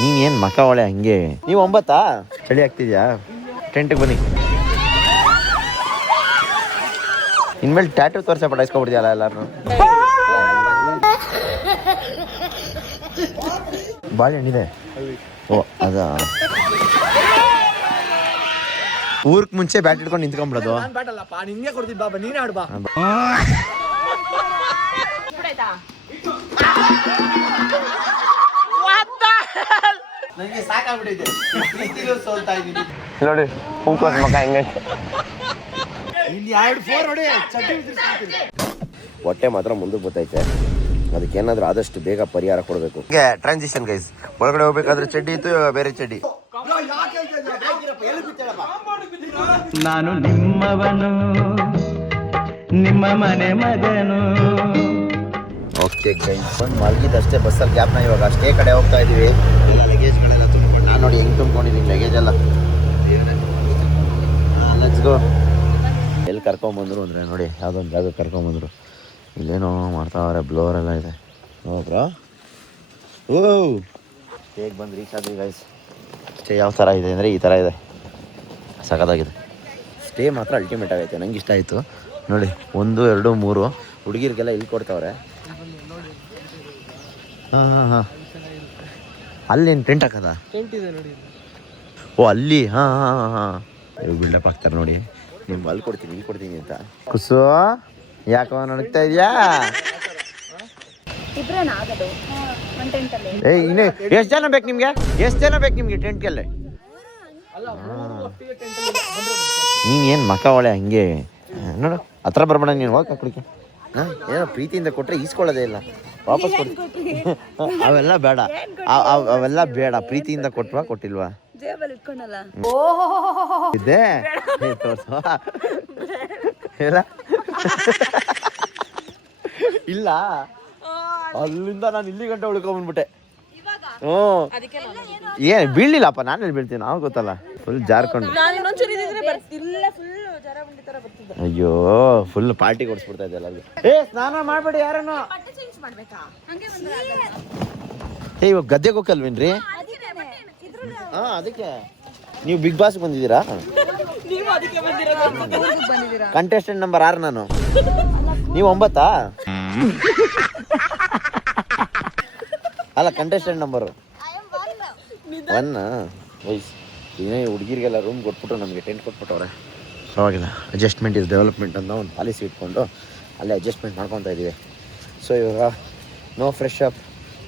ನೀನ್ ಏನ್ ಮಕ ಒಳ್ಳೆ ಹಂಗೆ. ನೀವು 9 ಚಳಿ ಆಗ್ತಿದ್ಯಾ? ಟೆಂಟ್ಗೆ ಬನ್ನಿ. ಇನ್ಮೇಲೆ ಟ್ಯಾಟೂ ತೋರ್ಸ ಪಟಾಯಿಸ್ಕೊಬಿಡ್ತೀಯಲ್ಲ ಎಲ್ಲಾರು. ಬಾಳೆಹಣ್ಣಿದೆ. ಓ ಅದಾ, ಊರ್ಕ್ ಮುಂಚೆ ಬ್ಯಾಟ್ ಇಟ್ಕೊಂಡು ನಿಂತ್ಕೊಂಡ್ಬಿಡೋದು. ನೋಡಿ ಹೂಕೋಸ್ ಮಕ ಹೆಂಗೆ. ಹೊಟ್ಟೆ ಮಾತ್ರ ಮುಂದಕ್ಕೆ ಬರ್ತೈತೆ. ಅದಕ್ಕೇನಾದ್ರೂ ಆದಷ್ಟು ಬೇಗ ಪರಿಹಾರ ಕೊಡಬೇಕು. ಟ್ರಾನ್ಸಿಷನ್ ಗೈಸ್, ಒಳಗಡೆ ಹೋಗ್ಬೇಕಾದ್ರೆ ಚಡ್ಡಿ ಇತ್ತು, ಬೇರೆ ಚಡ್ಡಿ. ನಾನು ನಿಮ್ಮವನು, ನಿಮ್ಮ ಮನೆ ಮಗನು. ಓಕೆ ಗೈಸ್, ಬಂದು ಮಲಗಿದಷ್ಟೇ ಬಸ್ಸಲ್ಲಿ ಗ್ಯಾಪ್ನ. ಇವಾಗ ಅಷ್ಟೇ ಕಡೆ ಹೋಗ್ತಾ ಇದೀವಿ. ಎಲ್ಲ ಲಗೇಜ್ಗಳೆಲ್ಲ ತುಂಬ್ಕೊಂಡು, ನಾನು ನೋಡಿ ಹೆಂಗೆ ತುಂಬ್ಕೊಂಡಿದ್ದೀನಿ ಲಗೇಜ್ ಎಲ್ಲ. Let's go. ಎಲ್ಲಿ ಕರ್ಕೊಂಬಂದರು ಅಂದರೆ ನೋಡಿ, ಯಾವುದೊಂದು ಜಾಗ ಕರ್ಕೊಂಬಂದರು. ಇಲ್ಲೇನೋ ಮಾಡ್ತಾವ್ರೆ, ಬ್ಲೋರ್ ಎಲ್ಲ ಇದೆ. ಬ್ರೋ ಓ ಹೇಗೆ ಬಂದು ರೀಚ್ ಆದ್ವಿ ಗೈಸ್. ಸ್ಟೇ ಯಾವ ಥರ ಇದೆ ಅಂದರೆ ಈ ಥರ ಇದೆ, ಸಖತ್ತಾಗಿದೆ. ಸ್ಟೇ ಮಾತ್ರ ಅಲ್ಟಿಮೇಟ್ ಆಗೈತೆ, ನಂಗೆ ಇಷ್ಟ ಆಯಿತು. ನೋಡಿ 1, 2, 3 ಹುಡುಗಿರಿಗೆಲ್ಲ ಇಲ್ಲಿ ಕೊಡ್ತಾವ್ರೆ. ಹಾಂ ಅಲ್ಲೇನು ಟೆಂಟ್ ಹಾಕದ? ಟೆಂಟ್ ಇದೆ ನೋಡಿ. ಓ ಅಲ್ಲಿ, ಹಾಂ ಬಿಲ್ಡಪ್ ಹಾಕ್ತಾರೆ ನೋಡಿ. ನಿಮ್ಗೆ ಅಲ್ಲಿ ಕೊಡ್ತೀನಿ, ಇಲ್ಲಿ ಕೊಡ್ತೀನಿ ಅಂತ. ಕುಸು ಯಾಕೋ ನಡೀತಾ ಇದೆಯಾ? ಇನ್ನೇ ಎಷ್ಟು ಜನ ಬೇಕು ನಿಮಗೆ? ಎಷ್ಟು ಜನ ಬೇಕು ನಿಮಗೆ ಟೆಂಟ್ಗೆಲ್ಲ? ನೀನು ಏನು ಮಕ ಒಳ್ಳೆ ಹಂಗೆ ನೋಡು. ಹತ್ರ ಬರ್ಬೇಡ ನೀನು, ಹೋಗಿ ಕುಡಿಕೆ. ಏನೋ ಪ್ರೀತಿಯಿಂದ ಕೊಟ್ಟರೆ ಈಸ್ಕೊಳ್ಳೋದೇ ಇಲ್ಲ, ವಾಪಸ್ ಕೊಡ್ತೀನಿ. ಅವೆಲ್ಲ ಬೇಡ, ಅವೆಲ್ಲ ಬೇಡ. ಪ್ರೀತಿಯಿಂದ ಕೊಟ್ವಾ ಕೊಟ್ಟಿಲ್ವಾ? ಇದ್ದೆ ತೋರ್ಸು. ಇಲ್ಲ, ಅಲ್ಲಿಂದ ನಾನು ಇಲ್ಲಿ ಗಂಟೆ ಉಳ್ಕೊಂಡ್ಬಂದ್ಬಿಟ್ಟೆ. ಹ್ಞೂ ಏನು ಬೀಳ್ಲಿಲ್ಲಪ್ಪ, ನಾನು ಬೀಳ್ತೀನಿ, ನಾವು ಗೊತ್ತಲ್ಲ. ಫುಲ್ ಜಾರ್ಕೊಂಡು. ಅಯ್ಯೋ ಫುಲ್ ಪಾರ್ಟಿ ಕೊಡಿಸ್ಬಿಡ್ತಾ ಇದ್ದೆ ಎಲ್ಲರಿಗೂ. ಸ್ನಾನ ಮಾಡ್ಬೇಡಿ ಯಾರನ್ನು. ಇವಾಗ ಗದ್ದೆಗೆ ಹೋಗಲ್ವೇನ್ರಿ? ಹಾಂ ಅದಕ್ಕೆ ನೀವು ಬಿಗ್ ಬಾಸ್ ಬಂದಿದ್ದೀರಾ? ಕಂಟೆಸ್ಟೆಂಟ್ ನಂಬರ್ 6 ನಾನು. ನೀವು 9 ಅಲ್ಲ, ಕಂಟೆಸ್ಟೆಂಟ್ ನಂಬರು 1. ಇನ್ನೇ ಹುಡುಗಿರಿಗೆಲ್ಲ ರೂಮ್ ಕೊಟ್ಬಿಟ್ಟು ನಮಗೆ ಟೆಂಟ್ ಕೊಟ್ಬಿಟ್ಟವ್ರೆ. ಪರವಾಗಿಲ್ಲ, ಅಡ್ಜಸ್ಟ್ಮೆಂಟ್ ಇಸ್ ಡೆವಲಪ್ಮೆಂಟ್ ಅಂತ ಒಂದು ಪಾಲಿಸಿ ಇಟ್ಕೊಂಡು ಅಲ್ಲೇ ಅಡ್ಜಸ್ಟ್ಮೆಂಟ್ ಮಾಡ್ಕೊತಾ ಇದ್ದೀವಿ. ಸೊ ಇವಾಗ no fresh up,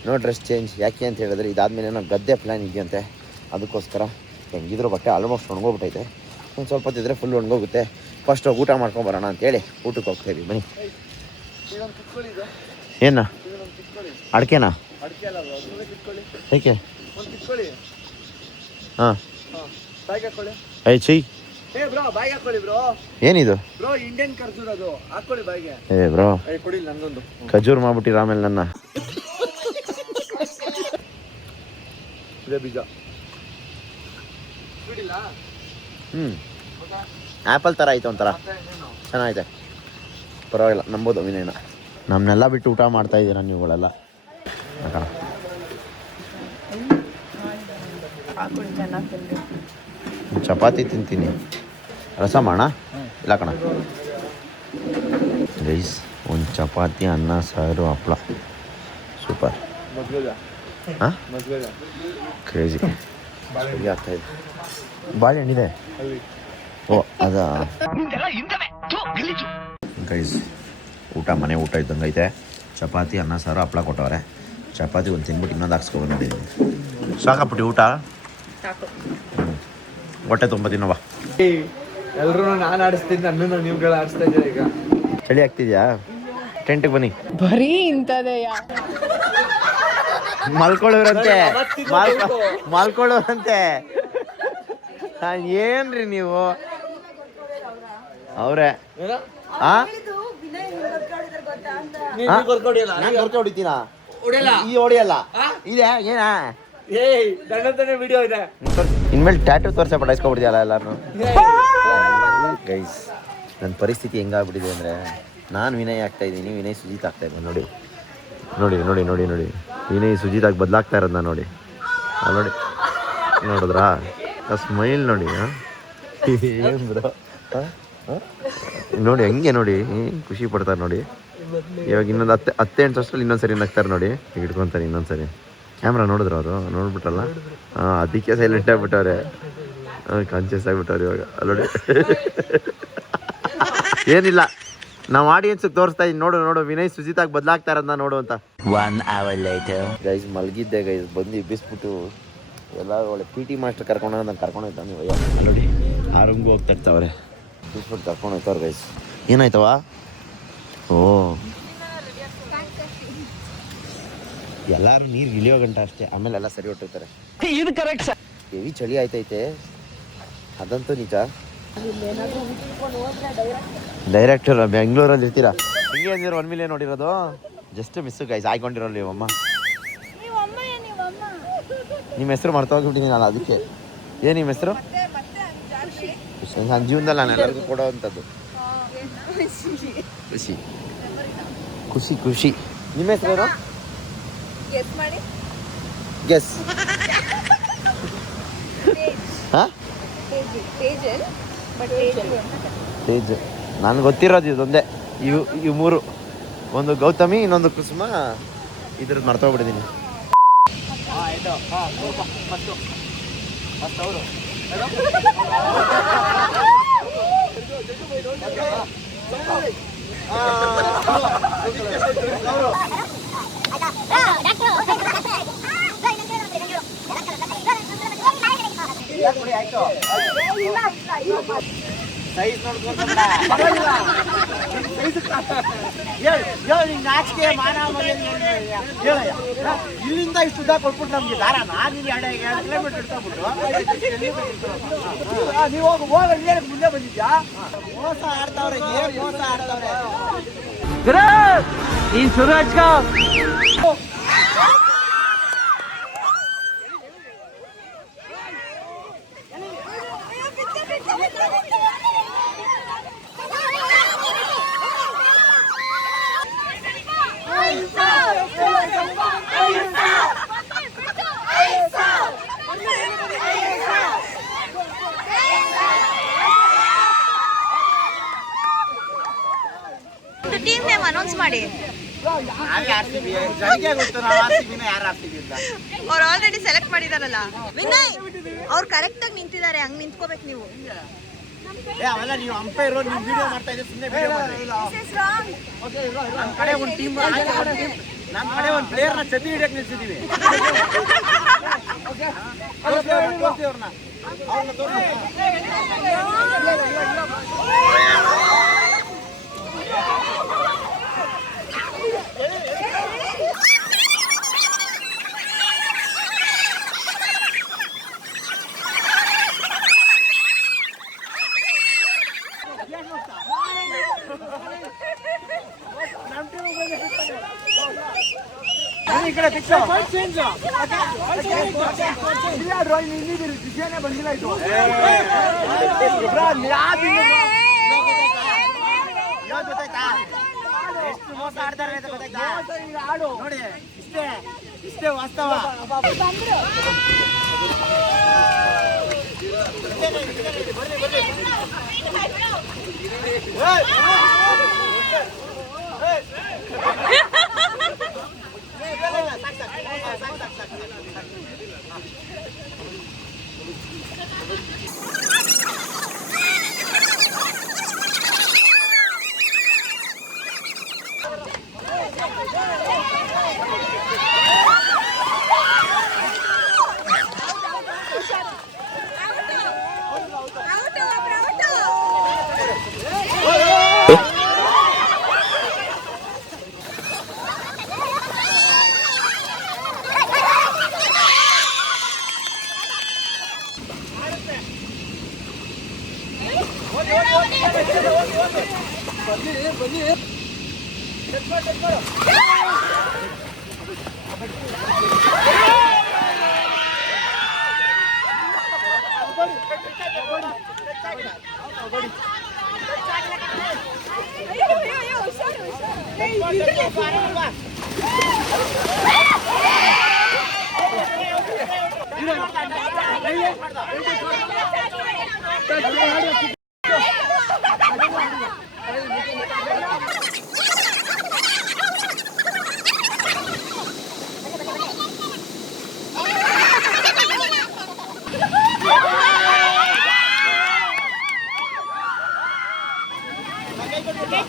no dress change. ಯಾಕೆ ಅಂತ ಹೇಳಿದ್ರೆ ಇದಾದಮೇಲೆ ಏನೋ ಗದ್ದೆ ಪ್ಲ್ಯಾನ್ ಇದೆಯಂತೆ. ಅದಕ್ಕೋಸ್ಕರ ಹೆಂಗಿದ್ರು ಬಟ್ಟೆ ಆಲ್ಮೋಸ್ಟ್ ಒಣಗೋಗ್ಬಿಟ್ಟೈತೆ. ಒಂದು ಸ್ವಲ್ಪ ಹೊತ್ತಿದ್ರೆ ಫುಲ್ ಒಣಗೋಗುತ್ತೆ. ಫಸ್ಟ್ ಹೋಗಿ ಊಟ ಮಾಡ್ಕೊಂಬರೋಣ ಅಂತೇಳಿ ಊಟಕ್ಕೆ ಹೋಗ್ತಾಯಿದ್ದೀವಿ. ಬನ್ನಿ. ಏನ ಅಡಿಕೆನಾ? ಏಕೆ? ಹಾಂ ಐ ಚೈ ಏನಿದು? ಏ ಬ್ರೋ ಖಜೂರ್ ಮಾಡ್ಬಿಟ್ಟಿರ ಆಮೇಲೆ ನನ್ನ. ಆ್ಯಪಲ್ ಥರ ಐತೆ, ಒಂಥರ ಚೆನ್ನಾಗೈತೆ, ಪರವಾಗಿಲ್ಲ, ನಂಬೋದು ವಿನಯನ. ನಮ್ಮನ್ನೆಲ್ಲ ಬಿಟ್ಟು ಊಟ ಮಾಡ್ತಾ ಇದ್ದೀರಾ ನೀವುಗಳೆಲ್ಲ. ಚಪಾತಿ ತಿಂತೀನಿ, ರಸ ಮಾಡೋಣ ಇಲ್ಲ ಕಣ ಗೈಸ್. ಒಂದು ಚಪಾತಿ, ಅನ್ನ, ಸಾರು, ಹಪ್ಪಳ, ಸೂಪರ್. ಹಾಂ ಕ್ರೇಜಿ ಆಗ್ತಾಯಿದೆ. ಬಾಳೆಹಣ್ಣಿದೆ. ಓ ಅದಾ ಗೈಸ್, ಊಟ ಮನೆ ಊಟ ಇದ್ದಂಗೆ ಐತೆ. ಚಪಾತಿ, ಅನ್ನ, ಸಾರು, ಹಪ್ಪಳ ಕೊಟ್ಟವ್ರೆ. ಚಪಾತಿ ಒಂದು ತಿನ್ಬಿಟ್ಟು ಇನ್ನೊಂದು ಹಾಕ್ಸ್ಕೊಬಂದಿದ್ದೀನಿ. ಸಾಕಪ್ಪಿಟ್ಟು ಊಟ, ಹೊಟ್ಟೆ ತುಂಬ ತಿನ್ನವ. ಎಲ್ಲರೂ ನಾನು ಆಡಿಸ್ತೀನಿ, ನನ್ನನ್ನು ನೀವುಗಳು ಆಡಿಸ್ತಾ ಇದ್ದೀರಾ. ಈಗ ಚಳಿ ಆಗ್ತಿದ್ಯಾ? ಟೆಂಟ್ಗೆ ಬನ್ನಿ. ಬರೀ ಇಂಥದೆಯ ಮಲ್ಕೊಳ್ಳೋರಂತೆ, ಮಲ್ಕೊಳ್ಳೋರಂತೆ. ಏನ್ರಿ ನೀವು? ಅವ್ರೆ ಹೊಡಿತೀನ ಈ ಹೊಡಿಯಲ್ಲ ಇದೆ ಏನ? ವಿಡಿಯೋ ಇದೆ. ಇನ್ಮೇಲೆ ಟ್ಯಾಟೂ ತೋರ್ಸ ಪಟಾಯಿಸ್ಕೊಬಿಡ್ತೀಯಲ್ಲ ಎಲ್ಲಾರು. ಗೈಸ್, ನನ್ನ ಪರಿಸ್ಥಿತಿ ಹೆಂಗಾಗ್ಬಿಟ್ಟಿದೆ ಅಂದರೆ ನಾನು ವಿನಯ್ ಆಗ್ತಾ ಇದ್ದೀನಿ, ವಿನಯ್ ಸುಜಿತ್ ಆಗ್ತಾ ಇದ್ದೀನಿ. ನೋಡಿ ನೋಡಿ ನೋಡಿ ನೋಡಿ ನೋಡಿ ವಿನಯ್ ಸುಜಿತ್ ಆಗಿ ಬದಲಾಗ್ತಾ ಇರೋದು ನಾನು ನೋಡಿ. ನೋಡಿ ನೋಡಿದ್ರಾ ಆ ಸ್ಮೈಲ್ ನೋಡಿ. ಏನು ಬ್ರೋ ನೋಡಿ ಹಂಗೆ ನೋಡಿ ಖುಷಿ ಪಡ್ತಾರೆ ನೋಡಿ. ಇವಾಗ ಇನ್ನೊಂದು 10 ವರ್ಷದಲ್ಲಿ ಇನ್ನೊಂದು ಸರಿ ನಗ್ತಾರೆ ನೋಡಿ. ಈಗ ಹಿಡ್ಕೊತಾರೆ ಇನ್ನೊಂದು ಸರಿ. ಕ್ಯಾಮ್ರಾ ನೋಡಿದ್ರು ಅವರು ನೋಡ್ಬಿಟ್ರಲ್ಲ, ಹಾಂ ಅದಕ್ಕೆ ಸೈಲೆಂಟ್ ಆಗಿಬಿಟ್ಟವ್ರೆ, ಕಾನ್ಷಿಯಸ್ ಆಗಿಬಿಟ್ಟವ್ರೆ ಇವಾಗ. ನೋಡಿ ಏನಿಲ್ಲ, ನಾವು ಆಡಿಯನ್ಸ್ಗೆ ತೋರಿಸ್ತಾ ಇದ್ದೀನಿ, ನೋಡು ನೋಡು ವಿನಯ್ ಸುಜಿತಾಗಿ ಬದಲಾಗ್ತಾ ಇರೋದನ್ನ ನೋಡು ಅಂತ. 1 hour later. ಗೈಸ್ ಮಲಗಿದ್ದೆ ಗೈಸ್, ಬಂದು ಇಬ್ಬಿಸ್ಬಿಟ್ಟು ಎಲ್ಲ ಒಳ್ಳೆ PT ಮಾಸ್ಟರ್ ಕರ್ಕೊಂಡು ನಾನು ಕರ್ಕೊಂಡು ಹೋಯ್ತಾನೆ ನೀವು. ನೋಡಿ ಆ ರೂಮ್ಗೆ ಹೋಗ್ತಾ ಇರ್ತಾವ್ರೆ, ಇಬ್ಬಿಸ್ಬಿಟ್ಟು ಕರ್ಕೊಂಡು ಹೋಯ್ತವ್ರೆ ಗೈಸ್. ಏನಾಯ್ತವ? ಓ ಎಲ್ಲರೂ ನೀರು ಇಳಿಯೋ ಗಂಟ ಅಷ್ಟೇ, ಆಮೇಲೆ ಎಲ್ಲ ಸರಿ ಹೊಟ್ಟೋಗ್ತಾರೆ. ಇದು ಕರೆಕ್ಟ್ ಸರ್. ಹೆವಿ ಚಳಿ ಆಯ್ತೈತೆ, ಅದಂತೂ ನಿಜ. ಡೈರೆಕ್ಟರ್ ಬೆಂಗಳೂರಲ್ಲಿ ಇರ್ತೀರಾ? ಹಿಂಗೆ ಅಂದಿರೋ 1 ಮಿಲಿಯನ್ ನೋಡಿರೋದು ಜಸ್ಟ್ ಮಿಸ್ಸು ಗೈಸ್. ಆಯ್ಕೊಂಡಿರೋಲ್ಲ ನೀವಮ್ಮ. ನಿಮ್ಮ ಹೆಸರು ಮರ್ತೋಗ್ಬಿಟ್ಟಿದ್ದೀನಿ ನಾನು, ಅದಕ್ಕೆ. ಏನು ನಿಮ್ಮ ಹೆಸರು? ನನ್ನ ಜೀವನದಲ್ಲಿ ನಾನು ಎಲ್ಲರಿಗೂ ಕೊಡೋ ಅಂಥದ್ದು ಖುಷಿ ಖುಷಿ ಖುಷಿ. ನಿಮ್ಮ ಹೆಸರೇನು? ಗೆಸ್. ಹಾಂ ತೇಜ್. ನನಗೆ ಗೊತ್ತಿರೋದು ಇದೊಂದೇ, ಇವು 3. ಒಂದು ಗೌತಮಿ, ಇನ್ನೊಂದು ಕುಸುಮ, ಇದ್ರದ್ದು ಮರ್ತೋಗ್ಬಿಟ್ಟಿದ್ದೀನಿ. ಇಲ್ಲಿಂದ ಇಷ್ಟು ಉದ್ದ ಕೊಟ್ಬಿಟ್ಟು ನಮ್ಗೆ ದಾರ, ನಾನು 2 ಕಿಲೋಮೀಟರ್ ಇಟ್ಕೊಂಡ್ಬಿಟ್ಟು ನೀವು ಹೋಗಿ ಮುಂದೆ ಬಂದಿದ್ಯಾ? ಮೋಸ ಆಡ್ತಾವ್ರೆ, ಏನ್ ಮೋಸ ಆಡ್ತಾವ್ರೆ. ಈ ಸುರಾಜ್ ಕಾ ಟೀಮ್ ನೇಮ್ ಅನೌನ್ಸ್ ಮಾಡಿ. ಅವ್ರು ಆಲ್ರೆಡಿ ಸೆಲೆಕ್ಟ್ ಮಾಡಿದಾರಲ್ಲ ವಿನಯ್, ಅವ್ರು ಕರೆಕ್ಟ್ ಆಗಿ ನಿಂತಿದ್ದಾರೆ, ಹಂಗ್ ನಿಂತ್ಕೋಬೇಕು ನೀವು. ಅವೆಲ್ಲ ನೀವು ಅಂಪೈರ್, ನೀವು ವಿಡಿಯೋ ಮಾಡ್ತಾ ಇದ್ದೀವಿ, ಸುಮ್ಮನೆ ವಿಡಿಯೋ ಮಾಡಿ. ನಮ್ಮ ಕಡೆ ಒಂದು ಟೀಮ್, ನಮ್ಮ ಕಡೆ ಒಂದು ಪ್ಲೇಯರ್ನ ಛತ್ರಿ ಹಿಡಿಯಕ್ಕೆ ನಿಲ್ಸಿದ್ದೀವಿ. ಅವ್ರನ್ನ ಎಷ್ಟು ಮೋಸ ಆಡ್ತಾರೆ ಅಂತ ಗೊತ್ತಾಯ್ತಾ? ನೋಡಿ ಇಷ್ಟೇ ವಾಸ್ತವ.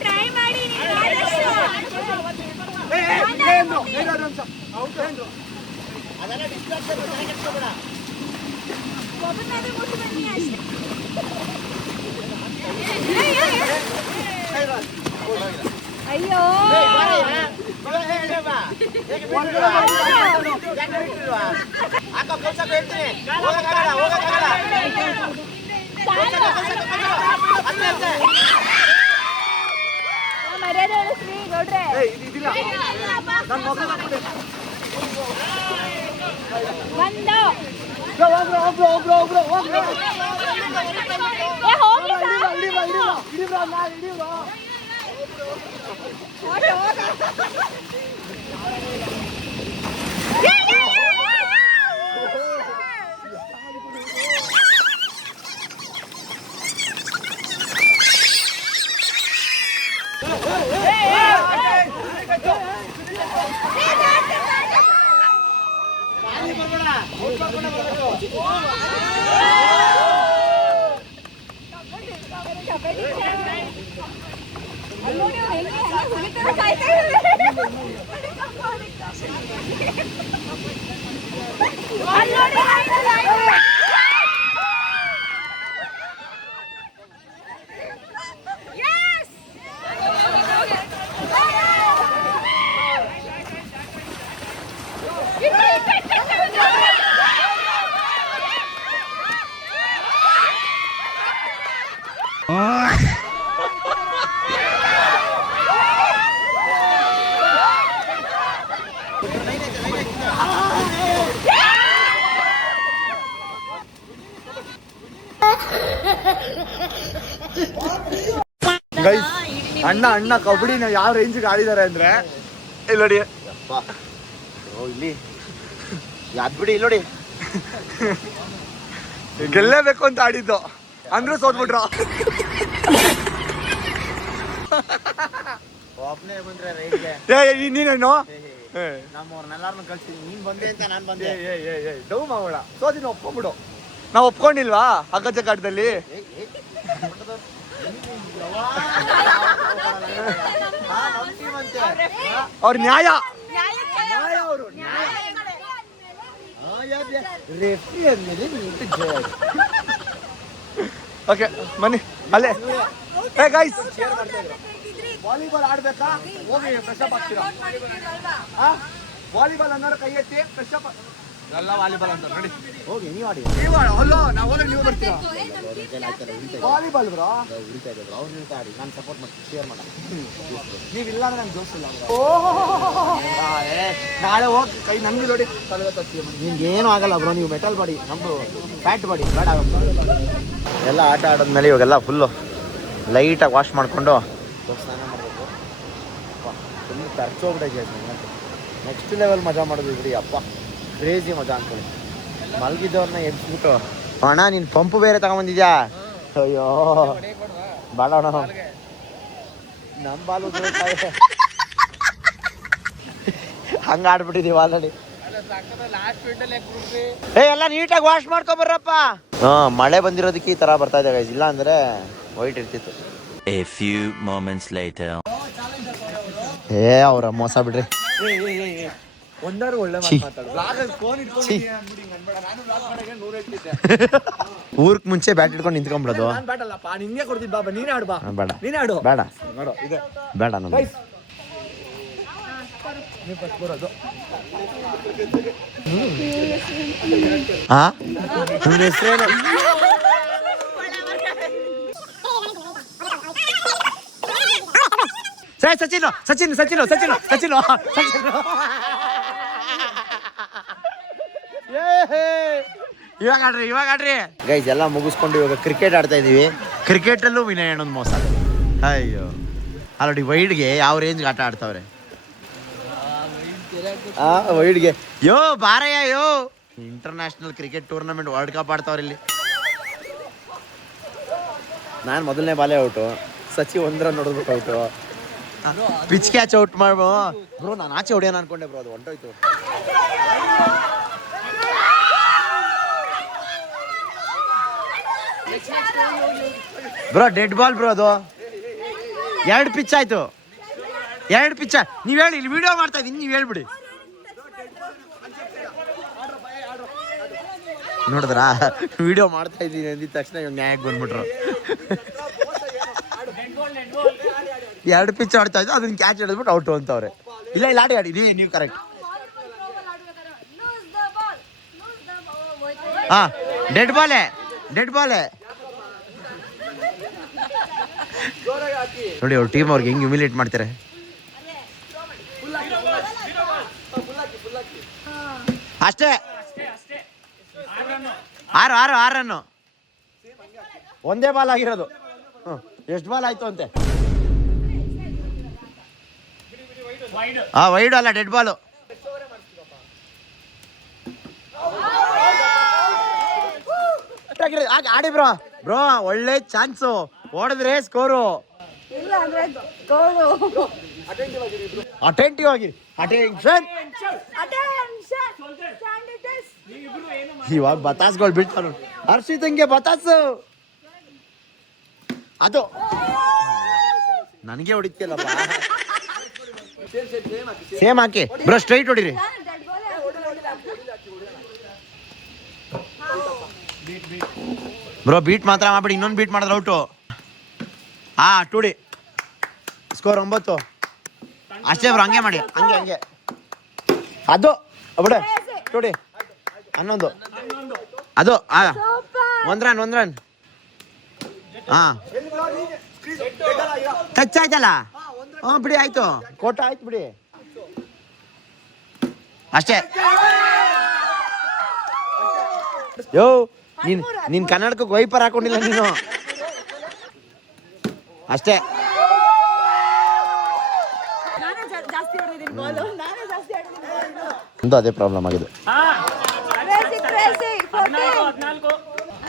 ಟ್ರೈ ಮಾಡಿ ಅಯ್ಯೋ ಮರ್ಯಾದೆ ಉಳಿಸ್ರಿ ಗೌಡ್ರೆ. ಬಂದು ಗೈಸ್ ಅಣ್ಣ ಕಬಡ್ಡಿನ ಯಾವ ರೇಂಜಿಗೆ ಆಡಿದ್ದಾರೆ ಅಂದ್ರೆ ಇಲ್ಲಿ ನೋಡಿ. ಇಲ್ಲಿ ಯಾದ್ ಬಿಡಿ ಇಲ್ಲಿ ನೋಡಿ. ಗೆಲ್ಲೇಬೇಕು ಅಂತ ಆಡಿದ್ದು ಅಂದ್ರೆ ಸೋತ್ಬಿಟ್ರ. ಒಬ್ಬನೇ ಬಂದ್ರೆ ರೈಡ್ಗೆ ನೀನೇನು ನಮ್ಮವ್ರನ್ನೆಲ್ಲಾರನ್ನು ಕಳ್ಸಿದ್ದೀನಿ. ನೀನ್ ಬಂದೆ ಅಂತ ನಾನು ಬಂದೆ. ಡೌ ಮಾಡೋಣ, ಸೋದಿನ ಒಪ್ಕೊಂಡ್ಬಿಡು. ನಾವು ಒಪ್ಕೊಂಡಿಲ್ವಾ ಹಗ್ಗಜ ಕಾಟದಲ್ಲಿ? ಅವ್ರ ನ್ಯಾಯ ಅವರು ಓಕೆ ಬನ್ನಿ ಅಲ್ಲೇ. ಹೇ ಗೈಸ್, ವಾಲಿಬಾಲ್ ಆಡ್ಬೇಕಾ? ಹೋಗಿ ಫ್ರೆಶ್ ಅಪ್ ಆಗ್ತೀರಾ? ವಾಲಿಬಾಲ್ ಅನ್ನೋರು ಕೈ ಎತ್ತಿ ಫ್ರೆಶ್ ಅಪ್. ಎಲ್ಲ ವಾಲಿಬಾಲ್ ಅಂತ ನೋಡಿ. ಹೋಗಿ ನೀವು ಆಡಿ. ನೀವು ಅಲ್ಲೋ ನಾವು ಹೋದ್ರೆ ನೀವು ಬರ್ತೀರಾ? ವಾಲಿಬಾಲ್ ಬ್ರೋ ಅವ್ರು ಆಡಿ, ನಾನು ಸಪೋರ್ಟ್ ಮಾಡ್ತೀನಿ, ಶೇರ್ ಮಾಡ. ನೀವಿಲ್ಲ ಅಂದ್ರೆ ನಂಗೆ ಜೋಸಿಲ್ಲ. ನಾಳೆ ಹೋಗಿ ಕೈ ನನ್ಗೆ ನೋಡಿ ನಿಮ್ಗೆ ಏನೂ ಆಗಲ್ಲ ಬ್ರೋ. ನೀವು ಮೆಟಲ್ ಬಾಡಿ, ನಮ್ಮದು ಫ್ಯಾಟ್ ಬಾಡಿ ಬೇಡ. ಎಲ್ಲ ಆಟ ಆಡಿದ್ಮೇಲೆ ಇವಾಗೆಲ್ಲ ಫುಲ್ಲು ಲೈಟಾಗಿ ವಾಶ್ ಮಾಡಿಕೊಂಡು ಸ್ನಾನ ಮಾಡಬೇಕು. ಫುಲ್ ಖರ್ಚೋಗ್ಬಿಟ್ಟೈತೆ. ನೆಕ್ಸ್ಟ್ ಲೆವೆಲ್ ಮಜಾ ಮಾಡೋದು ಬಿಡಿ ಅಪ್ಪ, ಕ್ರೇಜಿ ಮಜಾ ಅನ್ಕೊಳ್ಳಿ. ಮಲಗಿದ್ದವ್ರನ್ನ ಎಬ್ಸ್ಬಿಟ್ಟು ಅಣ್ಣ ನೀನು ಪಂಪು ಬೇರೆ ತಗೊಂಬಂದಿದ್ಯಾ? ಅಯ್ಯೋ ಬೇಡ ಅಣ್ಣ, ನಮ್ಮ ಬಾಲು ಹಂಗೆ ಆಡ್ಬಿಟ್ಟಿದೀವಿ ಆಲ್ರೆಡಿ. ಎಲ್ಲ ನೀಟಾಗಿ ವಾಶ್ ಮಾಡ್ಕೊಬರ್ರಪ್ಪ. ಮಳೆ ಬಂದಿರೋದಕ್ಕೆ ಈ ತರ ಬರ್ತಾ ಇದೆ ಗೈಸ್, ಇಲ್ಲ ಅಂದ್ರೆ ವೈಟ್ ಇರ್ತಿತ್ತು. A few moments later. ಅವ್ರ ಮೋಸ ಬಿಡ್ರಿ. ಒಂದಾರು ಒಳ್ಳೆ ಊರ್ಕ್ ಮುಂಚೆ ಬ್ಯಾಟ್ ಇಟ್ಕೊಂಡು ನಿಂತ್ಕೊಂಡ್ಬಿಡೋದು. ಬ್ಯಾಟಲ್ಲಪ್ಪ, ನಿನ್ಗೆ ಕೊಡ್ತಿದ್ ಬಾಬಾ, ನೀನೇ ಆಡು ಬಾ. ಬೇಡ ನೀನೇ ಆಡು. ಬೇಡ ನೋಡು ಇದೆ ಬೇಡ ನಾನು. ನೀವು ಫಸ್ಟ್ ಬರೋದು. ನನ್ನ ಹೆಸರೇನು? ಸಚಿನ್ ಸಚಿನ್ ಸಚಿನ್ ಸಚಿನ್ ಸಚಿನ್ ಸಚಿನ್. ಇವಾಗ ಆಡ್ರಿ ಗೈಸ್. ಎಲ್ಲ ಮುಗಿಸ್ಕೊಂಡು ಇವಾಗ ಕ್ರಿಕೆಟ್ ಆಡ್ತಾ ಇದೀವಿ. ಕ್ರಿಕೆಟಲ್ಲೂ ವಿನಯ್ ಅಣ್ಣೊಂದು ಮೋಸ. ಅಯ್ಯೋ ಆಲ್ರೆಡಿ ವೈಡ್ಗೆ ಯಾವ ರೇಂಜ್ಗೆ ಆಟ ಆಡ್ತಾವ್ರೆ. ವೈಡ್ಗೆ ಯೋ ಬಾರಯ್ಯ ಯೋ, international cricket tournament world cup ಆಡ್ತಾವ್ರೆ ಇಲ್ಲಿ. ನಾನು ಮೊದಲನೇ ಬಾಲೇ ಔಟು, ಸಚಿ 1 ರನ್ ನೋಡಿದ್ಬಿಟ್ಟು ಔಟು, ಪಿಚ್ ಕ್ಯಾಚ್ ಔಟ್ ಮಾಡ್ಬೋ ಬ್ರೋ. ನಾನು ಆಚೆ ಹೊಡಿಯೋಣ ಅನ್ಕೊಂಡೆ ಬ್ರೋ, ಅದು ಹೊಂಟೋಯ್ತು. ಬ್ರೋ ಡೆಡ್ ಬಾಲ್ ಬ್ರೋ, ಅದು 2 ಪಿಚ್ ಆಯ್ತು, 2 ಪಿಚ್. ನೀವ್ ಹೇಳಿ, ಇಲ್ಲಿ ವಿಡಿಯೋ ಮಾಡ್ತಾ ಇದೀನಿ, ನೀವ್ ಹೇಳ್ಬಿಡಿ. ನೋಡಿದ್ರ ವಿಡಿಯೋ ಮಾಡ್ತಾ ಇದ್ದೀನಿ ಅಂದಿದ ತಕ್ಷಣ ಇವ್ ನ್ಯಾಯಕ್ಕೆ ಬಂದ್ಬಿಟ್ರು. 2 ಪಿಚ್ ಆಡ್ತಾ ಇದ್ದು, ಅದನ್ನ ಕ್ಯಾಚ್ ಹಿಡಿದ್ಬಿಟ್ಟು ಔಟು ಅಂತವ್ರೆ. ಇಲ್ಲ ಇಲ್ಲ ಆಡಿ ನೀವು ಕರೆಕ್ಟ್. ಹಾ ಡೆಡ್ ಬಾಲೆ ನೋಡಿ ಅವ್ರ ಟೀಮ್ ಅವ್ರಿಗೆ ಹೆಂಗ್ ಹ್ಯೂಮಿಲೇಟ್ ಮಾಡ್ತಾರೆ. ಅಷ್ಟೇ, 6 ರನ್ನು, ಒಂದೇ ಬಾಲ್ ಆಗಿರೋದು. ಎಷ್ಟು ಬಾಲ್ ಆಯ್ತು ಅಂತೆ? ವೈಡ್ ಅಲ್ಲ, ಡೆಡ್ ಬಾಲು. ಆಡಿ ಬ್ರೋ ಒಳ್ಳೆ ಚಾನ್ಸು, ಹೊಡೆದ್ರೆ ಸ್ಕೋರು. ಅಟೆಂಟಿವ್ ಆಗಿರಿ, ಅಟೆನ್ಷನ್. ಇವಾಗ ಬತಾಸ್ಗಳು ಬಿಡ್ತಾರ. ಹರ್ಷಿತಂಗೆ ಬತಾಸು, ಅದು ನನಗೆ ಹೊಡಿತಿಲ್ಲಪ್ಪ. ಸೇಮ್ ಹಾಕಿ ಬ್ರೋ, ಸ್ಟ್ರೈಟ್ ಹೊಡಿರಿ. ಬ್ರೋ ಬೀಟ್ ಮಾತ್ರ ಮಾಡ್ಬಿಡಿ, ಇನ್ನೊಂದು ಬೀಟ್ ಮಾಡಿದ್ರೆ ಔಟು. 2D score 9. ಅಷ್ಟೇ ಬ್ರೋ, ಹಂಗೆ ಮಾಡಿ, ಹಂಗೆ ಅದು ಬಿಡ. 2D 11, ಅದು 1 ರನ್. ಟಚ್ ಆಯ್ತಲ್ಲ, ಬಿಡಿ, ಆಯ್ತು, ಕೋಟ ಆಯ್ತು ಬಿಡಿ, ಅಷ್ಟೇ. ಯೋ ನೀನ್ ಕನ್ನಡಕ್ಕೆ ವೈಪರ್ ಹಾಕೊಂಡಿಲ್ಲ ನೀನು, ಅಷ್ಟೇ. ಒಂದು ಅದೇ ಪ್ರಾಬ್ಲಮ್ ಆಗಿದೆ.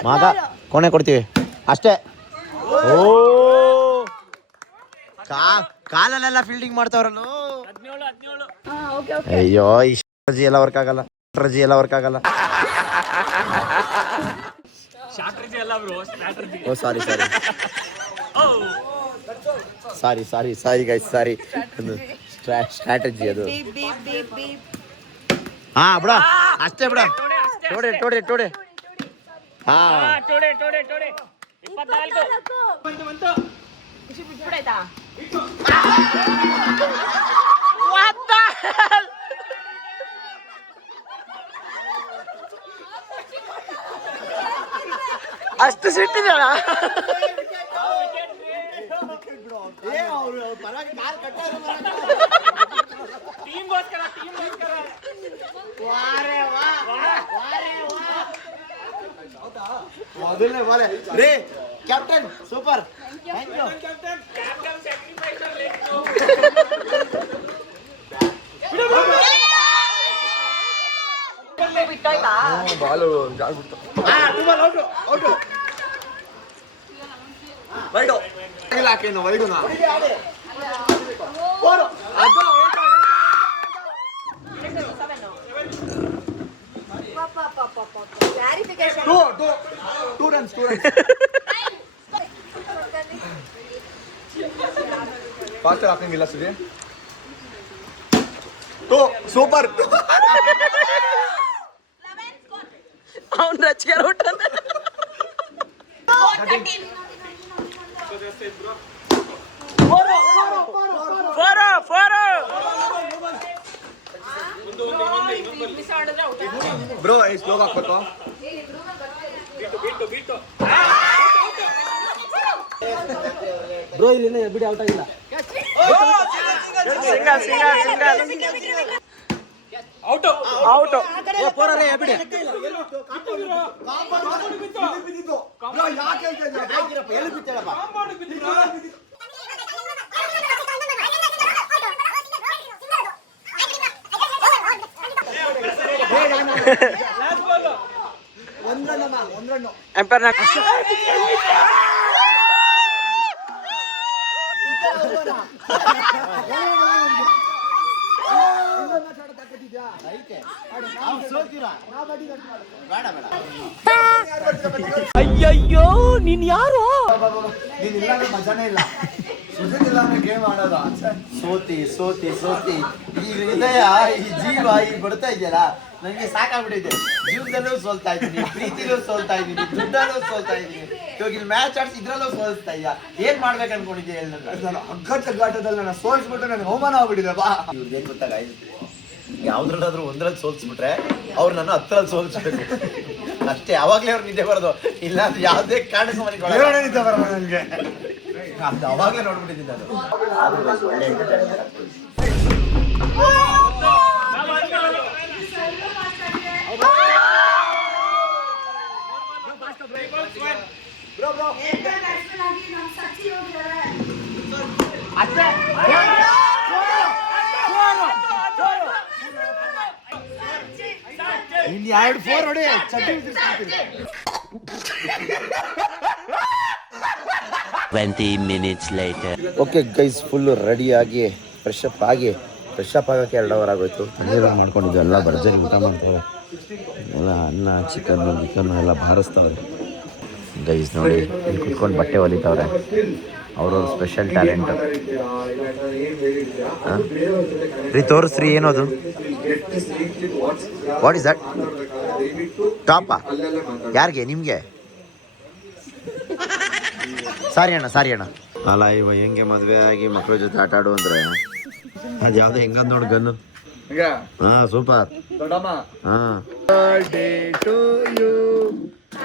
ಮಗ ಕೊನೆ ಕೊಡ್ತೀವಿ ಅಷ್ಟೇ. ಓ ಕಾಲಲ್ಲೆಲ್ಲ ಫೀಲ್ಡಿಂಗ್ ಮಾಡ್ತಾವ್ರಲ್ಲ. ಅಯ್ಯೋ ಈ ಸ್ಟ್ರಾಟಜಿ ಎಲ್ಲ ವರ್ಕ್ ಆಗಲ್ಲ. ಓ ಸಾರಿ ಗೈಸ್, ಸಾರಿ. ಸ್ಟ್ರಾಟಜಿ ಅದು. ಬಿಡ ಅಷ್ಟೇ ಬಿಡ. ಟೋಡೆ ಅಷ್ಟು ಸಿಟ್ಟಿದಾಳ. ರೇ captain super, ball wide Two runs. Faster ಹಾಕಂಗಿಲ್ಲ ಸರಿ. ಸೂಪರ್. ಅವನು ರಚಿಗೆ ಔಟ್ ಅಂತ. ಬ್ರೋ ಎಷ್ಟು ಲೋಗ್ ಹಾಕ್ಬೇಕು? ಬ್ರೋ ಇಲ್ಲಿ ಬಿಡಿ ಔಟ್ ಆಗಿಲ್ಲ. ಅಯ್ಯಯ್ಯೋ ನೀನ್ ಯಾರು? ನೀನ್ ಇಲ್ಲ ಮಜಾನೇ ಇಲ್ಲ. ಸುಜಿತಿಲ್ಲ ಗೇಮ್ ಆಡೋದು. ಸೋತಿ ಸೋತಿ ಸೋತಿ ಈ ಹೃದಯ ಈ ಜೀವ ಈಗ ಬಿಡ್ತಾ ಇದೆಯಲ್ಲ ನನಗೆ ಸಾಕಾಗ್ಬಿಟ್ಟಿದೆ. ಜೀವನದಲ್ಲೂ ಸೋಲ್ತಾ ಇದ್ದೀನಿ, ಪ್ರೀತಿಲೂ ಸೋಲ್ತಾ ಇದ್ದೀನಿ, ದುಡ್ಡಲ್ಲೂ ಸೋಲ್ತಾ ಇದ್ದೀನಿ. ಇವಾಗ ಇಲ್ಲಿ ಮ್ಯಾಚ್ ಆಡ್ಸಿ ಇದ್ರಲ್ಲೂ ಸೋಲ್ತಾ ಇದೆಯಾ? ಏನ್ ಮಾಡ್ಬೇಕು ಅನ್ಕೊಂಡಿದ್ದೆ ಹೇಳಿ ನಾನು ಅಗ್ಗಟ್ಟಲ್ಲಿ ನಾನು ಸೋಲ್ಸ್ಬಿಟ್ಟು ನನಗೆ ಅವಮಾನ ಆಗ್ಬಿಟ್ಟಿದೆ ಬಾ. ಇವ್ರದ್ದೇನ್ ಗೊತ್ತಾಗ ಯಾವ್ದ್ರಲ್ಲಾದ್ರೂ ಒಂದ್ರಲ್ಲಿ ಸೋಲ್ಸ್ಬಿಟ್ರೆ ಅವ್ರು ನನ್ನ 10ರಲ್ಲಿ ಸೋಲ್ಸ್ಬೇಕು ಅಷ್ಟೇ. ಅವಾಗ್ಲೇ ಅವ್ರು ನಿದ್ದೆ ಬರೋದು, ಇಲ್ಲ ಅಂದ್ರೆ ಯಾವ್ದೇ ಕಾರಣಕ್ಕೂ ಮನೆಗೆ ನಿದ್ದೆ ಬರೋದು ನನಗೆ. ಅವಾಗಲೇ ನೋಡ್ಬಿಟ್ಟಿದ್ದೀನಿ ನಾನು. ಒಳ್ಳೆ ಇಲ್ಲಿ 2-4 ಹೊಡಿ ಚಡ್ಡಿ 20 minutes later. Okay guys, full ರೆಡಿಯಾಗಿ ಫ್ರೆಶ್ ಅಪ್ ಆಗೋಕ್ಕೆ 2 ಅವರ್ ಆಗೋಯ್ತು. ನೀರು ಮಾಡ್ಕೊಂಡಿದ್ವಿ, ಎಲ್ಲ ಭರ್ಜರಿ ಊಟ ಮಾಡ್ತಾರೆ. ಎಲ್ಲ ಅನ್ನ ಚಿಕನ್ನು ಗಿಕನ್ನು ಎಲ್ಲ ಬಾರಿಸ್ತವ್ರೆ ಗೈಸ್. ನೋಡಿ ಇಲ್ಲಿ ಕುತ್ಕೊಂಡು ಬಟ್ಟೆ ಹೊಲಿತವ್ರೆ. ಅವ್ರವ್ರ ಸ್ಪೆಷಲ್ ಟ್ಯಾಲೆಂಟ್. ರೀ ತೋರಿಸ್ರಿ ಏನದು? What is that? ಟಾಪಾ? ಯಾರಿಗೆ? ನಿಮಗೆ? ಸಾರಿ ಅಣ್ಣ. ಅಲ್ಲ ಇವ ಹೆಂಗೆ ಮದುವೆ ಆಗಿ ಮಕ್ಳ ಜೊತೆ ಆಟ ಆಡು ಅಂದ್ರೆ ಅದು ಯಾವ್ದು ಹೆಂಗಂದ್ ನೋಡು ಗನ್ನು. ಹಾ ಸೂಪರ್. ಹಾ birthday to you,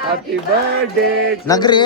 happy birthday ನಗ್ರಿ.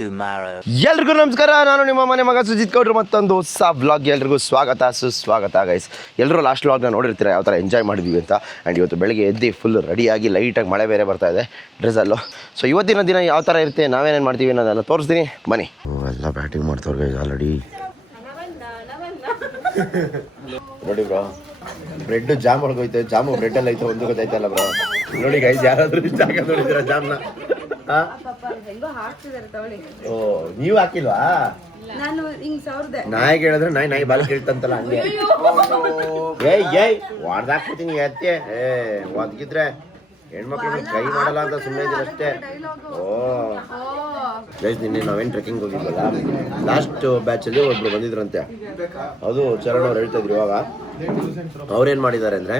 Tomorrow. ಎಲ್ರಿಗೂ ನಮಸ್ಕಾರ, ನಾನು ನಿಮ್ಮ ಮನೆ ಮಗ ಸುಜಿತ್ ಗೌಡ್ರು. ಮತ್ತೊಂದು ಹೊಸ ವ್ಲಾಗ್. ಎಲ್ರಿಗೂ ಸ್ವಾಗತ ಸುಸ್ವಾಗತ ಗೈಸ್. ಎಲ್ಲರೂ ಲಾಸ್ಟ್ ವ್ಲಾಗ್ನ ನೋಡಿರ್ತೀರ ಯಾವ ಥರ ಎಂಜಾಯ್ ಮಾಡಿದ್ವಿ ಅಂತ. ಆ್ಯಂಡ್ ಇವತ್ತು ಬೆಳಗ್ಗೆ ಎದ್ದು ಫುಲ್ ರೆಡಿಯಾಗಿ ಲೈಟಾಗಿ ಮಳೆ ಬೇರೆ ಬರ್ತಾ ಇದೆ ಡ್ರೆಸ್ಸಲ್ಲೂ. ಸೊ ಇವತ್ತಿನ ದಿನ ಯಾವ ಥರ ಇರುತ್ತೆ, ನಾವೇನೇನು ಮಾಡ್ತೀವಿ ಅನ್ನೋದನ್ನು ತೋರಿಸ್ತೀನಿ ಬನ್ನಿ. ಎಲ್ಲ ಬ್ಯಾಟಿಂಗ್ ಮಾಡ್ತವ್ರು ಗೈಸ್ ಆಲ್ರೆಡಿ. ನೋಡಿ ಬ್ರೋ, ಬ್ರೆಡ್ ಜಾಮ್ ಒಳಗೋಯ್ತು, ಜಾಮು ಬ್ರೆಡ್ಡಲ್ಲಿ ಐತೆ ಒಂದು ಗೊತ್ತಾಯ್ತಲ್ಲ ಬ್ರೋ. ನೋಡಿ ಗೈಸ್, ಯಾರಾದರೂ ಜಾಗ ನೋಡಿದ್ದೀರ ಜಾಮ್ನ? ಓ ನೀವು ಹಾಕಿಲ್ವಾ? ನಾಯಿ ಹೇಳಿದ್ರೆ ನಾಯಿ ಬಾಲ ಕೇಳ್ತಂತಲ್ಲ ಹಂಗೆ. ಏಯ್ ವಾಡ್ದಾಕ್ಬಿಡ್ತೀನಿ ಎತ್ತೆ. ಒದಗಿದ್ರೆ ಹೆಣ್ಮಕ್ಳು ಕೈ ಮಾಡಲ್ಲ ಅಂತ ಸುಮ್ಮನೆ ಇದ್ದೀನಿ ಅಷ್ಟೇ. ಓ ಗೈಸ್, ನಿನ್ನೆ ನಾವೇನು ಟ್ರೆಕ್ಕಿಂಗ್ ಹೋಗಿದ್ವಲ್ಲ, ಲಾಸ್ಟ್ ಬ್ಯಾಚಲ್ಲಿ ಒಬ್ರು ಬಂದಿದ್ರಂತೆ. ಅದು ಚರಣ್ ಅವ್ರು ಹೇಳ್ತಾ ಇದ್ರು. ಇವಾಗ ಅವ್ರೇನು ಮಾಡಿದ್ದಾರೆ ಅಂದರೆ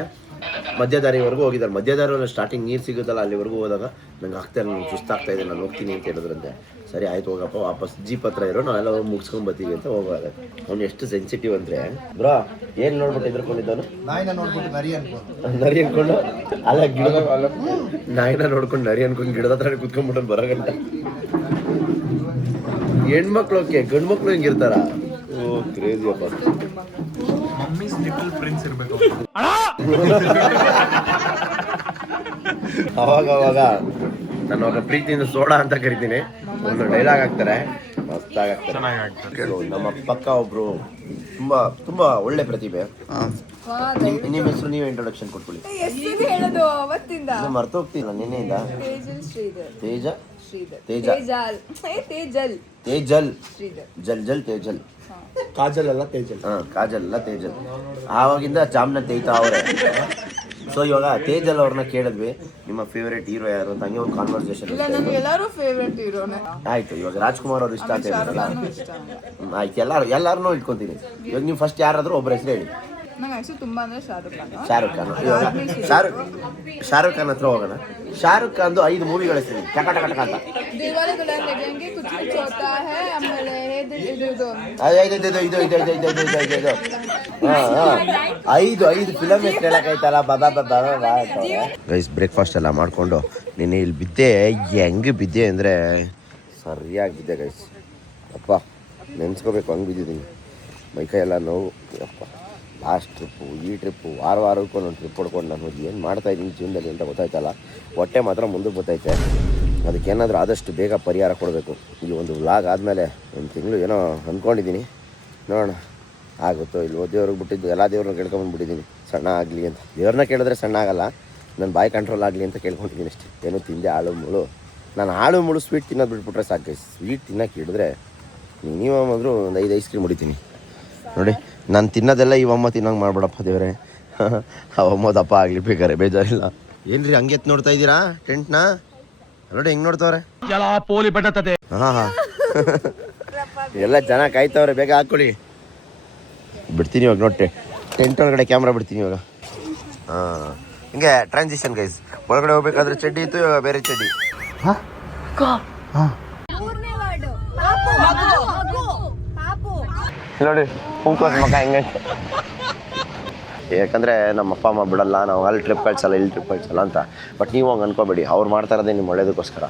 ಮಧ್ಯದಾರಿವರೆಗೂ ಹೋಗಿದ್ದಾರೆ. ಮಧ್ಯದಾರಿವರೆಗೂ ಸ್ಟಾರ್ಟಿಂಗ್ ನೀರು ಸಿಗುತ್ತಲ್ಲ ಅಲ್ಲಿವರೆಗೂ ಹೋದಾಗ ನಂಗೆ ಆಗ್ತಾ ನಂಗೆ ಸುಸ್ತಾಗ್ತಾ ಇದೆ, ನಾನು ಹೋಗ್ತೀನಿ ಅಂತ ಹೇಳಿದ್ರಂತೆ. ಸರಿ ಆಯ್ತು ಹೋಗಪ್ಪ, ವಾಪಸ್ ಜೀಪ್ ಹತ್ರ ಇರೋ ನಾವೆಲ್ಲ ಹೋಗಿ ಮುಗಿಸ್ಕೊಂಡು ಬರ್ತೀವಿ ಅಂತ ಹೋಗೋದ. ಅವ್ನು ಎಷ್ಟು ಸೆನ್ಸಿಟಿವ್ ಅಂದರೆ ಬ್ರೋ, ಏನು ನೋಡ್ಬಿಟ್ಟು ಎದ್ರಕೊಂಡಿದ್ದವನು? ನಾಯಿನ ನೋಡ್ಬಿಟ್ಟು ನರಿ ಅನ್ಕೊಂಡು ಅಲ್ಲ ಗಿಡದ ನಾಯಿನ ನೋಡ್ಕೊಂಡು ನರಿ ಅನ್ಕೊಂಡು ಗಿಡದ ಹತ್ರ ಕುತ್ಕೊಂಡ್ಬಿಟ್ಟು ಬರೋ ಗಂಟ. ಹೆಣ್ಮಕ್ಳು ಓಕೆ, ಗಂಡು ಮಕ್ಳು ಹೆಂಗಿರ್ತಾರ? ಓ ಕ್ರೇಜಿ ಅಪ್ಪ. ಅವಾಗ ನಾನು ಅವಾಗ ಪ್ರೀತಿಯಿಂದ ಸೋಡಾ ಅಂತ ಕರಿತೀನಿ. ಒಂದು ಡೈಲಾಗ್ ಹಾಕ್ತಾರೆ, ಮಸ್ತಾಗ್ತಾರೆ. ನಮ್ಮ ಪಕ್ಕ ಒಬ್ರು ತುಂಬಾ ಒಳ್ಳೆ ಪ್ರತಿಭೆ. ನಿಮ್ಮ ಹೆಸರು ನೀವೇ ಇಂಟ್ರೊಡಕ್ಷನ್ ಕೊಟ್ಕೊಳ್ಳಿ. ಮರ್ತೋಗ್ತೀನಿ ನಾನು ನಿನ್ನೆಯಿಂದ. ತೇಜಲ್ ಕಾಜಲ್ ಅಲ್ಲ ತೇಜಲ್. ಕಾಜಲ್ ಅಲ್ಲ ತೇಜಲ್. ಆವಾಗಿಂದ ಜಾಮ್ನ ತೇಯ್ತಾ ಅವ್ರೆ. ಸೊ ಇವಾಗ ತೇಜಲ್ ಅವ್ರನ್ನ ಕೇಳಿದ್ವಿ, ನಿಮ್ಮ ಫೇವರೇಟ್ ಹೀರೋ ಯಾರು ಅಂತ. ಹಂಗೆ ಒಂದು ಕಾನ್ವರ್ಸೇಷನ್ ಆಯ್ತು. ಇವಾಗ ರಾಜ್ಕುಮಾರ್ ಅವ್ರು ಇಷ್ಟ ಅಂತ ಹೇಳಿದ್ರಲ್ಲ, ಆಯ್ತು ಎಲ್ಲಾರನ್ನೂ ಇಟ್ಕೊಂತೀನಿ. ಇವಾಗ ನೀವು ಫಸ್ಟ್ ಯಾರಾದ್ರೂ ಒಬ್ಬರ ಹೆಸರು ಹೇಳಿ. ಶಾರುಖ್ ಖಾನ್. ಇವಾಗ ಶಾರುಖ್ ಖಾನ್ ಹತ್ರ ಹೋಗೋಣ. ಶಾರುಖ್ ಖಾನ್ದು 5 ಮೂವಿಗಳ ಹೆಸರು ಟಕ ಟಕ ಟಕ ಅಂತ. ಐದು ಫಿಲಮ್ ಎಷ್ಟು ಹೇಳಕ್ಕಾಯ್ತಲ್ಲ ಬಾಬಾ ಗೈಸ್ ಬ್ರೇಕ್ಫಾಸ್ಟ್ ಎಲ್ಲ ಮಾಡಿಕೊಂಡು ನೀನು ಇಲ್ಲಿ ಬಿದ್ದೆ. ಹೆಂಗೆ ಬಿದ್ದೆ ಅಂದರೆ ಸರಿಯಾಗಿ ಬಿದ್ದೆ ಗೈಸ್. ಅಪ್ಪ ನೆನೆಸ್ಕೋಬೇಕು, ಹಂಗೆ ಬಿದ್ದಿದ್ದೀನಿ. ಮೈಕೈ ಎಲ್ಲ ನೋವು. ಅಪ್ಪ ಲಾಸ್ಟ್ ಟ್ರಿಪ್ಪು, ಈ ಟ್ರಿಪ್ಪು, ವಾರಕ್ಕೂ ನಾನು ಟ್ರಿಪ್ ಹೊಡ್ಕೊಂಡು ನಾನು ಏನು ಮಾಡ್ತಾಯಿದ್ದೀನಿ ಜೀವನದಲ್ಲಿ ಅಂತ ಗೊತ್ತಾಯ್ತಲ್ಲ. ಹೊಟ್ಟೆ ಮಾತ್ರ ಮುಂದಕ್ಕೆ ಗೊತ್ತೈತೆ. ಅದಕ್ಕೇನಾದರೂ ಆದಷ್ಟು ಬೇಗ ಪರಿಹಾರ ಕೊಡಬೇಕು. ಈ ಒಂದು ವ್ಲಾಗ್ ಆದಮೇಲೆ ಒಂದು ತಿಂಗಳು ಏನೋ ಅಂದ್ಕೊಂಡಿದ್ದೀನಿ, ನೋಡೋಣ ಆಗುತ್ತೋ ಇಲ್ವೋ. ದೇವ್ರಿಗೆ ಬಿಟ್ಟಿದ್ದು ಎಲ್ಲ ದೇವ್ರನ್ನ ಕೇಳ್ಕೊಂಬಂದ್ಬಿಟ್ಟಿದ್ದೀನಿ ಸಣ್ಣ ಆಗಲಿ ಅಂತ. ದೇವ್ರನ್ನ ಕೇಳಿದ್ರೆ ಸಣ್ಣ ಆಗಲ್ಲ, ನನ್ನ ಬಾಯಿ ಕಂಟ್ರೋಲ್ ಆಗಲಿ ಅಂತ ಕೇಳ್ಕೊಂಡಿದ್ದೀನಿ ಅಷ್ಟೇ. ಏನೋ ತಿಂದೆ ಆಳು ಮುಳು. ನಾನು ಆಳು ಮುಳು ಸ್ವೀಟ್ ತಿನ್ನೋದು ಬಿಟ್ಬಿಟ್ರೆ ಸಾಕು. ಸ್ವೀಟ್ ತಿನ್ನೋಕೆ ಹಿಡಿದ್ರೆ ಮಿನಿಮಮ್ ಅಂದರೂ ಒಂದು 5 ಐಸ್ ಕ್ರೀಮ್ ಹೊಡಿತೀನಿ ನೋಡಿ. ನಾನು ತಿನ್ನೋದೆಲ್ಲ ಇವಮ್ಮ ತಿನ್ನೋಂಗೆ ಮಾಡ್ಬಿಡಪ್ಪ ದೇವ್ರೆ. ಅವಮ್ಮ ದಪ್ಪ ಆಗಲಿ ಬೇಕಾರೆ ಬೇಜಾರಿಲ್ಲ. ಏನ್ರಿ ಹಂಗೆ ಎತ್ತು ನೋಡ್ತಾ ಇದ್ದೀರಾ ಟೆಂಟ್ನ? ನೋಡಿ ಹೆಂಗೆ ನೋಡ್ತವ್ರೆ. ಹಾಂ ಎಲ್ಲ ಜನ ಕಾಯ್ತವ್ರೆ, ಬೇಗ ಹಾಕ್ಕೊಳ್ಳಿ. ಬಿಡ್ತೀನಿ ಇವಾಗ ನೋಡಿ, ಟೆಂಟ್ ಒಳಗಡೆ ಕ್ಯಾಮ್ರಾ ಬಿಡ್ತೀನಿ ಇವಾಗ. ಹಾಂ ಹಿಂಗೆ ಟ್ರಾನ್ಸಿಷನ್ ಗೈಸ್. ಒಳಗಡೆ ಹೋಗ್ಬೇಕಾದ್ರೆ ಚಡ್ಡಿ ಇತ್ತು, ಇವಾಗ ಬೇರೆ ಚಡ್ಡಿ. ಹಾಂ ನೋಡಿ ಹೂಕೋಸ್ ಮಕ್ಕ ಹೆಂಗೆ. ಯಾಕಂದರೆ ನಮ್ಮ ಅಪ್ಪ ಅಮ್ಮ ಬಿಡಲ್ಲ, ನಾವು ಅಲ್ಲಿ ಟ್ರಿಪ್ ಕಳ್ಸಲ್ಲ ಇಲ್ಲಿ ಟ್ರಿಪ್ ಕಳ್ಸಲ್ಲ ಅಂತ. ಬಟ್ ನೀವು ಹಂಗೆ ಅನ್ಕೋಬೇಡಿ, ಅವ್ರು ಮಾಡ್ತಾ ಇರೋದೇ ನಿಮ್ಮ ಒಳ್ಳೇದಕ್ಕೋಸ್ಕರ.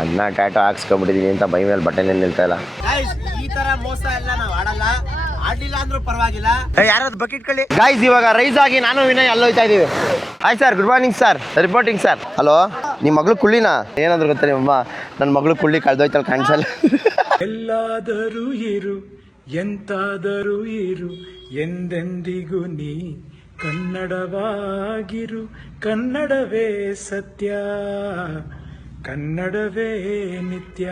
ಅನ್ನ ಟ್ಯಾಟೋ ಹಾಕ್ಸ್ಕೊಂಡ್ಬಿಟ್ಟಿದೀನಿ ಅಂತ ಬೈ ಮೇಲೆ ಬಟ್ಟೆನೇ ನಿಲ್ತಾ ಇಲ್ಲ. ಈ ತರ ಮೋಸ ಎಲ್ಲ ನಾವು ಆಡಲ್ಲ, ಆಡ್ಲಿಲ್ಲ ಅಂದ್ರೂ ಪರವಾಗಿಲ್ಲ. ಯಾರಾದ್ರು ಬಕೆಟ್ ಕಳಿ ಗಾಯ್ಸ್. ಇವಾಗ ರೈಸ್ ಆಗಿ ನಾನು ವಿನಯ್ ಅಲ್ಲೋಯ್ತಾ ಇದೀವಿ. Hi sir, good morning sir, reporting sir. Hello, ನಿಮ್ಮ ಮಗಳು ಕುಳ್ಳಿನಾ? ಏನಾದ್ರು ಗೊತ್ತಾ ನಿಮ್ಮಮ್ಮ, ನನ್ನ ಮಗಳು ಕುಳ್ಳಿ ಕಳ್ದೋಯ್ತಲ್ಲ ಕಾಣಿಸಲ್ಲ. ಎಲ್ಲಾದರೂ ಇರು ಎಂತಾದರೂ ಇರು ಎಂದೆಂದಿಗೂ ನೀ ಕನ್ನಡವಾಗಿರು. ಕನ್ನಡವೇ ಸತ್ಯ, ಕನ್ನಡವೇ ನಿತ್ಯ.